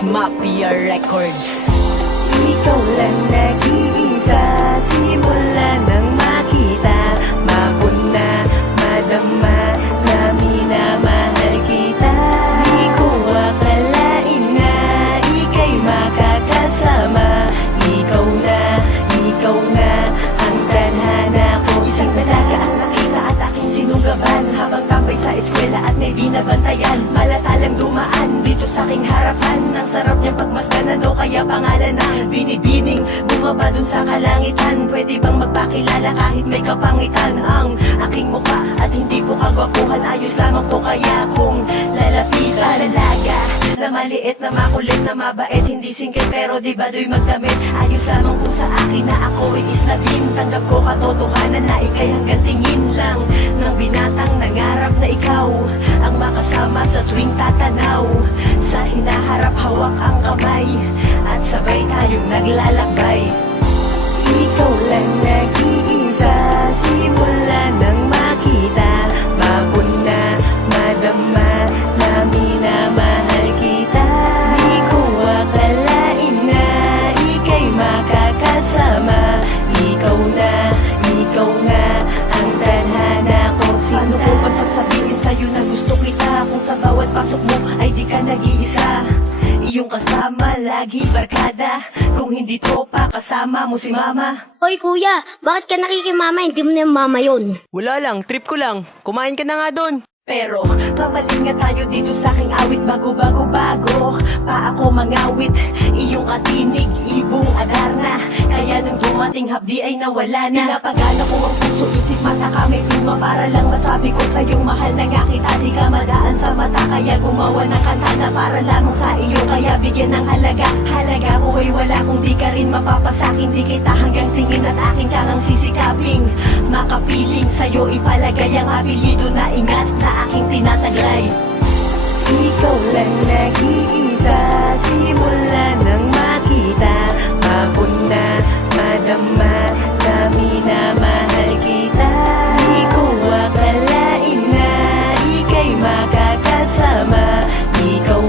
It's Mafia Records. Ikaw lang nag-iisa, simula nang makita, mapuna, madama, na minamahal kita. Di ko akalain na ika'y makakasama. Ikaw nga ang tadhana ko. Isang dalaga ang nakita at aking sinugaban, habang tambay sa eskwela at may binabantayan. Malatalang dumaan dito sa aking harapan. Ang sarap niyang pagmasdan, ano kaya pangalan na binibining bumaba dun sa kalangitan. Pwede bang magpakilala kahit may kapangitan ang aking mukha at hindi po kagwapuhan? Ayos lamang po kaya kung lalapitan. Dalaga na maliit, na makulit, na mabait, hindi singkit pero di ba do'y magdamit. Ayos lamang po sa akin na ako ay islabin. Tanggap ko katotohanan na ika'y hanggang tingin lang ng binatang nangarap na ikaw ang makasama sa tuwing tatanaw. Sa hinaharap hawak ang kamay at sabay tayong naglalakbay. Ikaw lang nag-iisa, simula nang makita, mapuna, madama, na minamahal kita. Di ko akalain na ika'y makakasama. Ikaw nga ang tadhana ko. Paano ko pagsasabihin sa'yo na gusto kita, kung sa bawat pasok mo ay di ka nag-iisa? Iyong kasama, lagi barkada. Kung hindi tropa, kasama mo si mama. Hoy kuya, bakit ka nakikimama? Hindi mo na yung mama yun. Wala lang, trip ko lang. Kumain ka na nga doon. Pero mamaling nga tayo dito sa aking awit. Bago pa ako mangawit. Iyong katinig, ibong adarna. Kaya nang dumating hapdi ay nawala na. Pinapagana ko ang puso, isip, mata, kamay, pluma, para lang masabi ko sa'yong mahal na nga kita. Di ka madaan sa mata, kaya gumawa ng kanta na para lamang sa iyo. Kaya bigyan ng halaga ko ay wala kung di ka rin mapapasakin. Di kita hanggang tingin at aking kangang sisikaping makapiling sa'yo ipalagay ang apelyido na ingat na aking tinataglay. Ikaw lang nag-iisa, simula nang makita, mapuna, madama, na minamahal kita. Di ko akalain na ika'y makakasama. Ikaw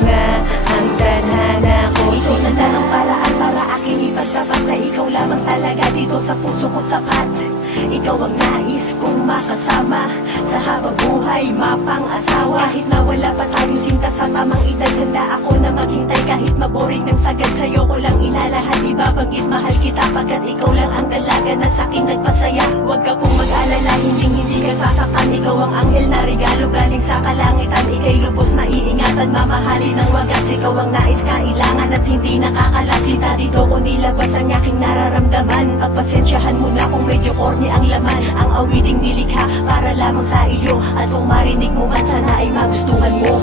nga ang tadhana ko. Ikaw na lang ang paraan para aking ipagtapat na ikaw lamang talaga dito sa puso ko sapat. Ikaw ang nais kong makasama sa habang buhay, mapang-asawa. Kahit na wala pa tayong sinta sa tamang edad, handa ako na maghintay kahit maboring ng sagad. Sa'yo ko lang ilalahat, ibabanggit mahal kita, pagkat ikaw lang ang dalaga na sa'kin nagpasaya. Huwag ka pong mag-alala, hindi ka sasaktan. Ikaw ang anghel na regalo galing sa kalangitan. Ika'y lubos na iingatan, mamahalin ng wagas. Ikaw ang nais, kailangan at hindi nakakalasita. Dito ko nilabas ang aking nararamdaman. Pagpasensyahan mo na kung medyo corny ang laman. Ang awiting nilikha para lamang sa iyo, at kung marinig mo man sana ay magustuhan mo.